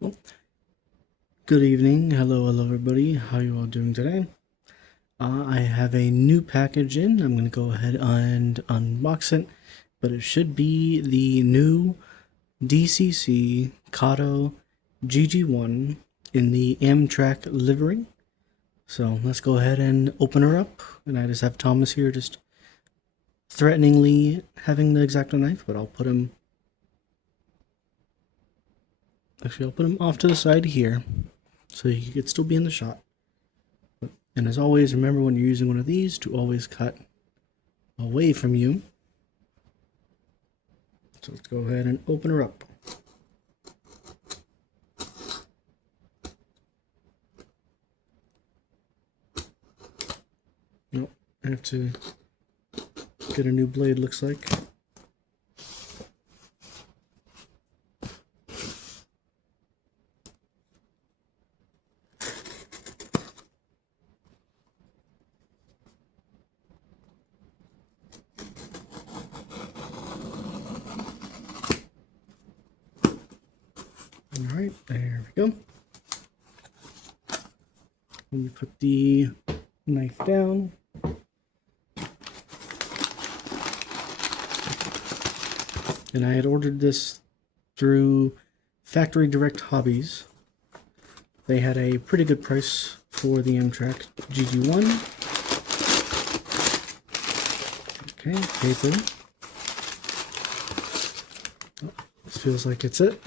Well, good evening. Hello everybody. How you all doing today? I have a new package in. I'm going to go ahead and unbox it, but it should be the new DCC Kato GG1 in the Amtrak livery. So let's go ahead and open her up. And I just have Thomas here just threateningly having the X-Acto knife, but I'll put him off to the side here so he could still be in the shot. And as always, remember when you're using one of these to always cut away from you. So let's go ahead and open her up. Nope, I have to get a new blade, looks like. Alright, there we go. Let me put the knife down. And I had ordered this through Factory Direct Hobbies. They had a pretty good price for the Amtrak GG1. Okay, paper. Oh, this feels like it's it.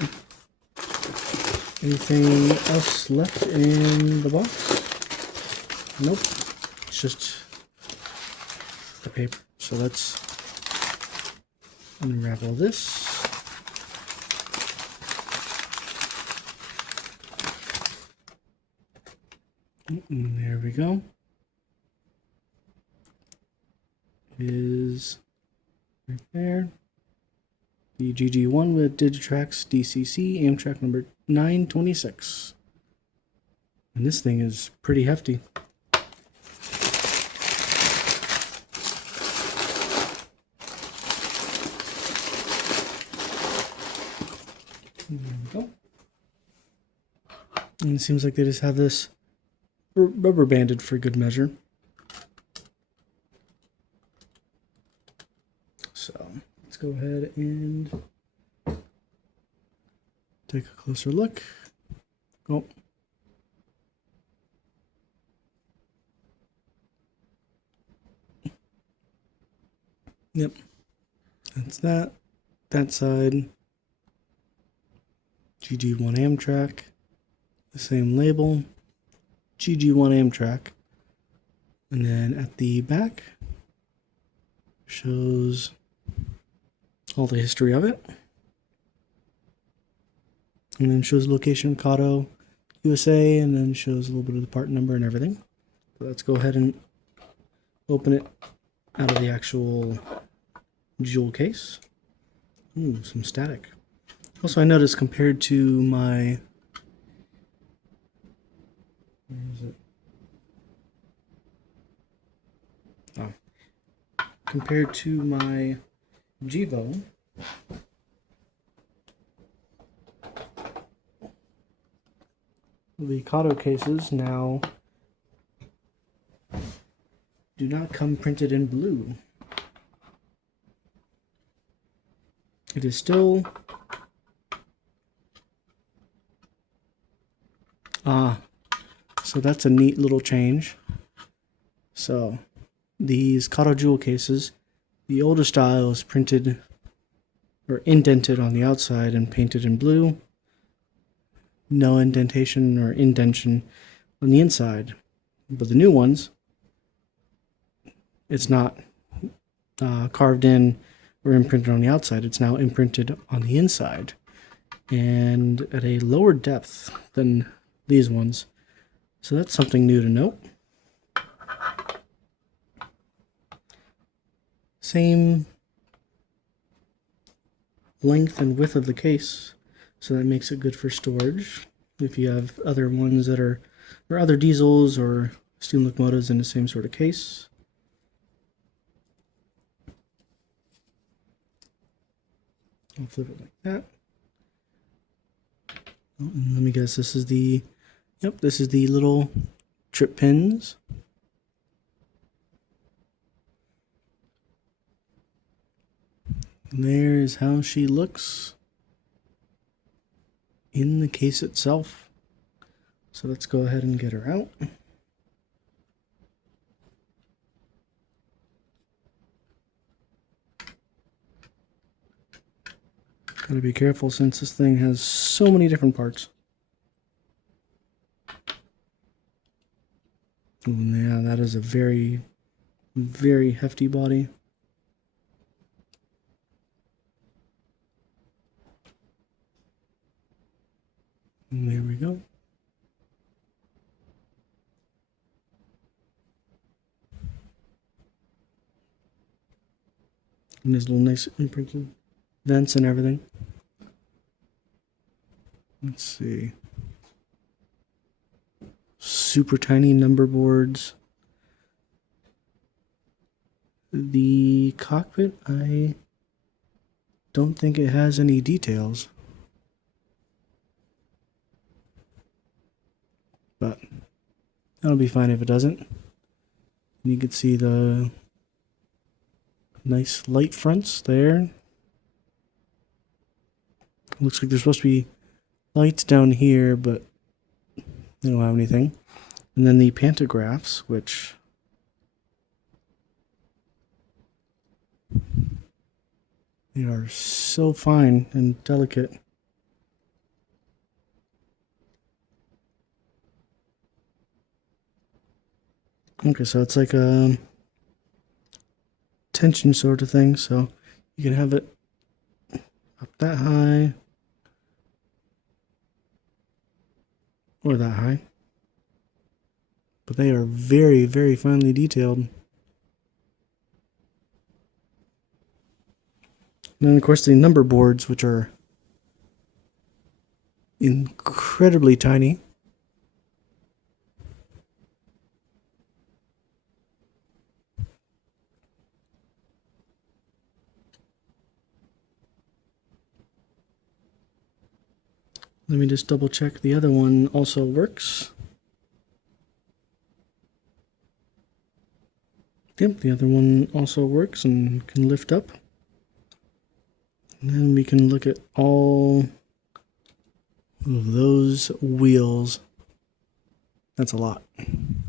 Anything else left in the box? Nope. It's just the paper. So let's unwrap all this. And there we go. It is right there. The GG1 with Digitrax DCC Amtrak number 926. And this thing is pretty hefty. There we go. And it seems like they just have this rubber banded for good measure. So let's go ahead and take a closer look. Oh. Yep. That's that. That side. GG1 Amtrak. The same label. GG1 Amtrak. And then at the back shows all the history of it. And then shows location KatoUSA, and then shows a little bit of the part number and everything. So let's go ahead and open it out of the actual jewel case. Ooh, some static. Also, I noticed compared to my... Where is it? Oh. Compared to my Jivo, the Kato cases now do not come printed in blue. It is still so that's a neat little change. So these Kato jewel cases, the older style is printed or indented on the outside and painted in blue. No indentation or indention on the inside. But the new ones, it's not carved in or imprinted on the outside. It's now imprinted on the inside and at a lower depth than these ones. So that's something new to note. Same length and width of the case, so that makes it good for storage. If you have other ones that are, or other diesels or steam locomotives in the same sort of case. I'll flip it like that. Oh, and let me guess, this is the, yep, this is the little trip pins. And there's how she looks in the case itself. So let's go ahead and get her out. Gotta be careful since this thing has so many different parts. Oh, yeah, that is a very, very hefty body. And there we go. And there's little nice imprinted vents and everything. Let's see. Super tiny number boards. The cockpit, I don't think it has any details. But that'll be fine if it doesn't. You can see the nice light fronts there. Looks like there's supposed to be lights down here, but they don't have anything. And then the pantographs, which they are so fine and delicate. Okay, so it's like a tension sort of thing, so you can have it up that high or that high. But they are very, very finely detailed. And then, of course, the number boards, which are incredibly tiny. Let me just double check the other one also works. Yep, the other one also works and can lift up. And then we can look at all of those wheels. That's a lot. And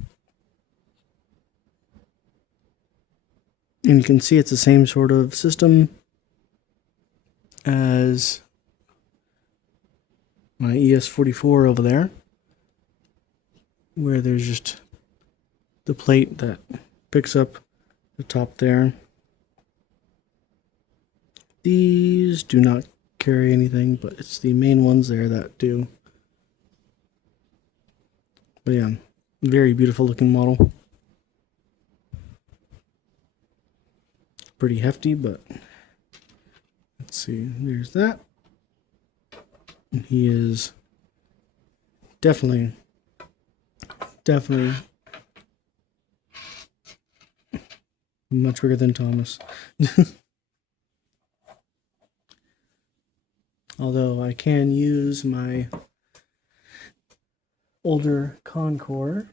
you can see it's the same sort of system as my ES44 over there, where there's just the plate that picks up the top there. These do not carry anything, but it's the main ones there that do. But yeah, very beautiful looking model. Pretty hefty, but let's see, there's that. And he is definitely much bigger than Thomas. Although I can use my older Concorde.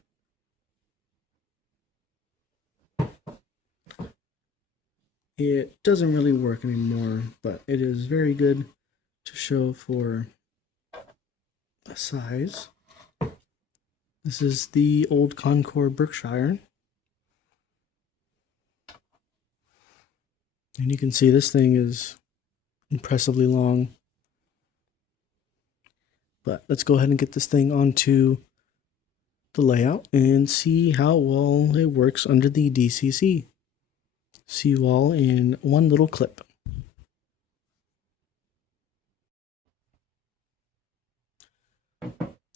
It doesn't really work anymore, but it is very good to show for a size. This is the old Concorde Berkshire. And you can see this thing is impressively long. But let's go ahead and get this thing onto the layout and see how well it works under the DCC. See you all in one little clip.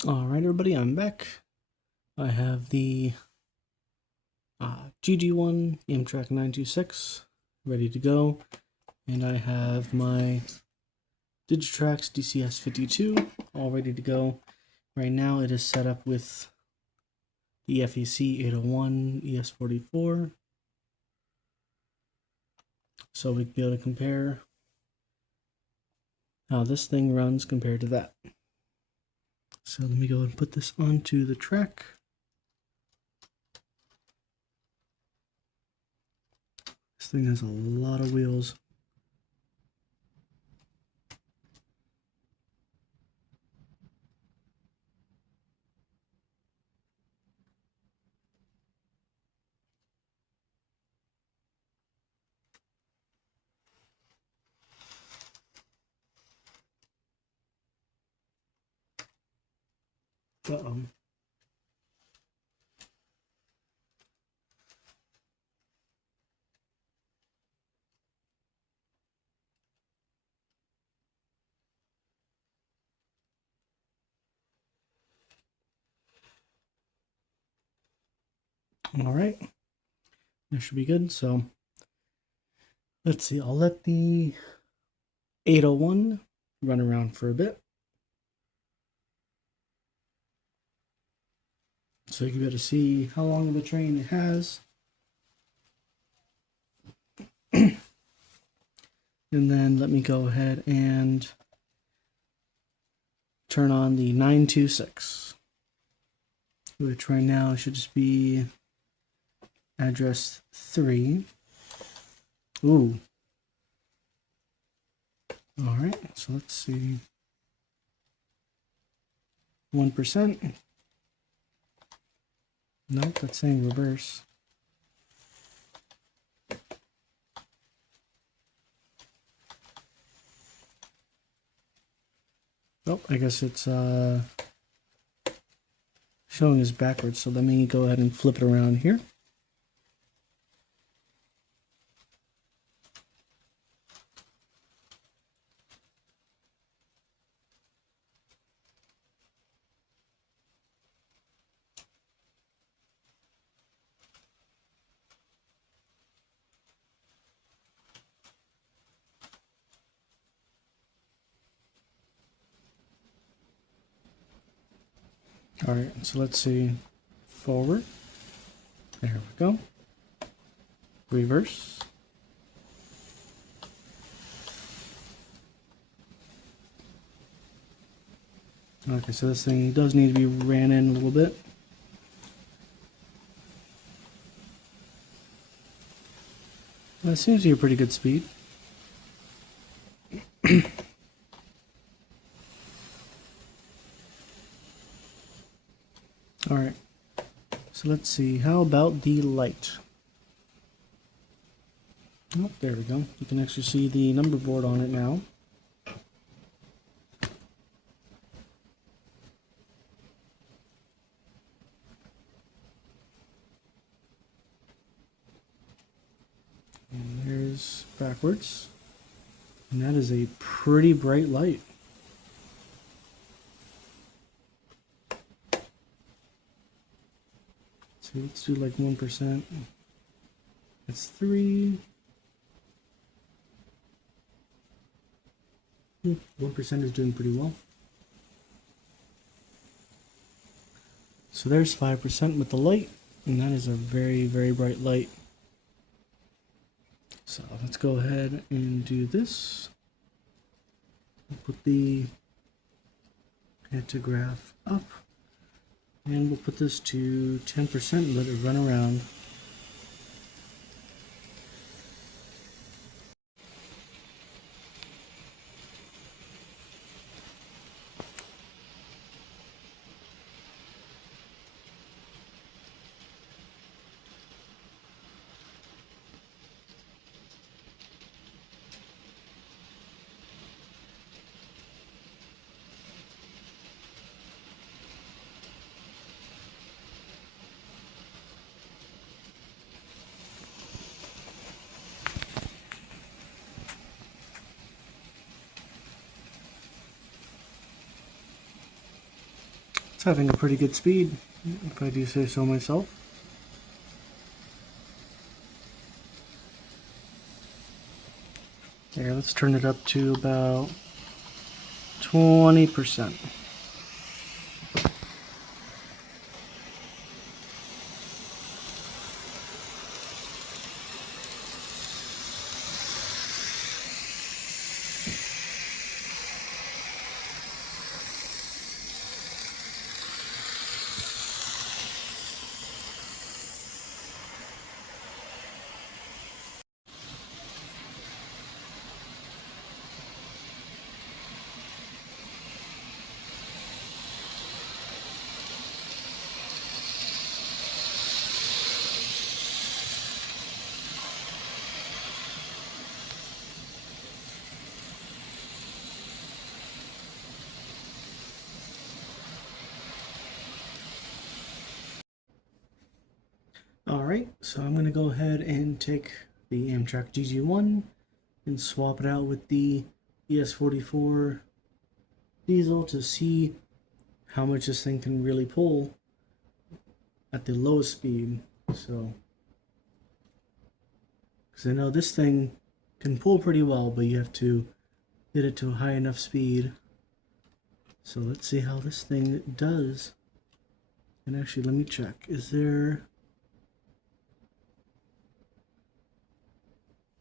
Alright everybody, I'm back. I have the GG1 Amtrak 926 ready to go. And I have my Digitrax DCS 52 all ready to go. Right now it is set up with the FEC 801 ES44. So we can be able to compare how this thing runs compared to that. So let me go and put this onto the track. This thing has a lot of wheels. Uh-oh. All right, that should be good. So let's see, I'll let the 801 run around for a bit. So you can be able to see how long of a train it has. And then let me go ahead and turn on the 926, which right now should just be address 3. Ooh. All right, so let's see. 1%. Nope, that's saying reverse. Oh, I guess it's showing us backwards. So let me go ahead and flip it around here. All right, so let's see. Forward. There we go. Reverse. Okay, so this thing does need to be ran in a little bit. That seems to be a pretty good speed. All right, so let's see. How about the light? Oh, there we go. You can actually see the number board on it now. And there's backwards. And that is a pretty bright light. So let's do like 1%. That's 3. 1% is doing pretty well. So there's 5% with the light, and that is a very, very bright light. So let's go ahead and do this. We'll put the pantograph up, and we'll put this to 10% and let it run around. It's having a pretty good speed, if I do say so myself. There, let's turn it up to about 20%. Alright, so I'm going to go ahead and take the Amtrak GG1 and swap it out with the ES44 diesel to see how much this thing can really pull at the lowest speed. So, because I know this thing can pull pretty well, but you have to get it to a high enough speed. So let's see how this thing does. And actually, let me check. Is there...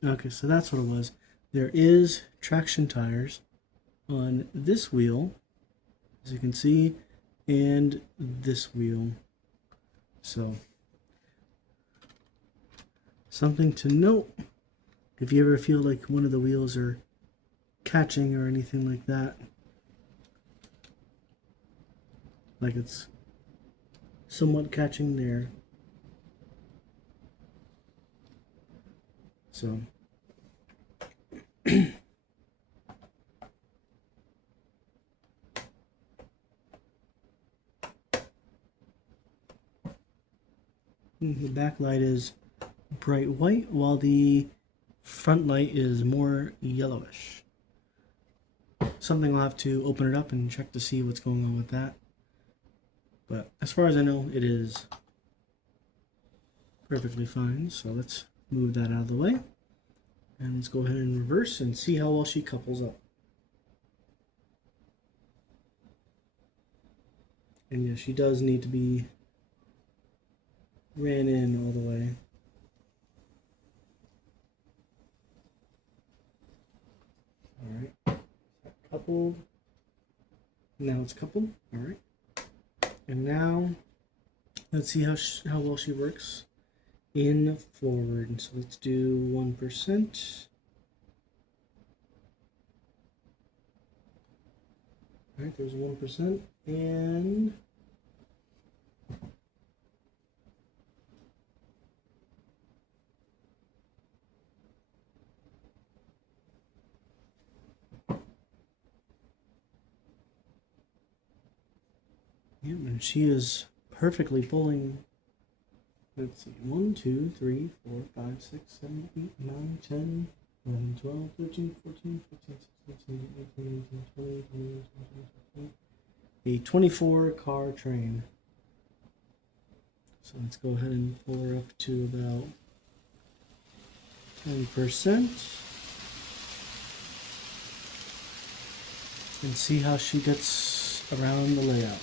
Okay, so that's what it was. There is traction tires on this wheel, as you can see, and this wheel. So, something to note, if you ever feel like one of the wheels are catching or anything like that, like it's somewhat catching there. So the back light is bright white while the front light is more yellowish. Something I'll have to open it up and check to see what's going on with that. But as far as I know, it is perfectly fine. So let's move that out of the way. And let's go ahead and reverse and see how well she couples up. And yeah, she does need to be ran in all the way. Alright, coupled. Now it's coupled. Alright. And now, let's see how well she works in forward. So let's do 1%. All right, there's 1%, and yeah, and she is perfectly pulling. Let's see, 1, 2, 3, 4, 5, 6, 7, 8, 9, 10, 11, 12, 13, 14, 15, 16, 17, 18, 19, 20, 21, 22, 23. A 24 car train. So let's go ahead and pull her up to about 10% and see how she gets around the layout.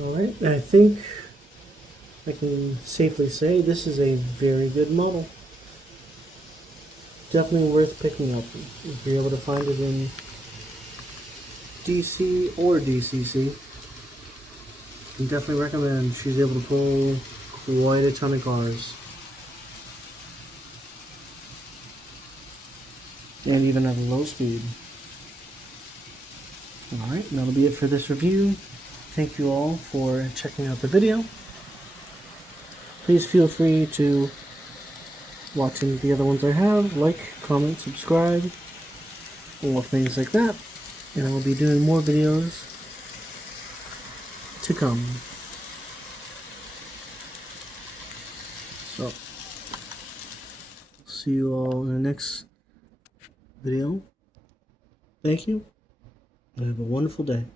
All right, I think I can safely say this is a very good model. Definitely worth picking up if you're able to find it in DC or DCC. I definitely recommend. She's able to pull quite a ton of cars. And even at a low speed. Alright, that'll be it for this review. Thank you all for checking out the video. Please feel free to watch any of the other ones I have. Like, comment, subscribe, all things like that. And I will be doing more videos to come. So, see you all in the next video. Thank you, and have a wonderful day.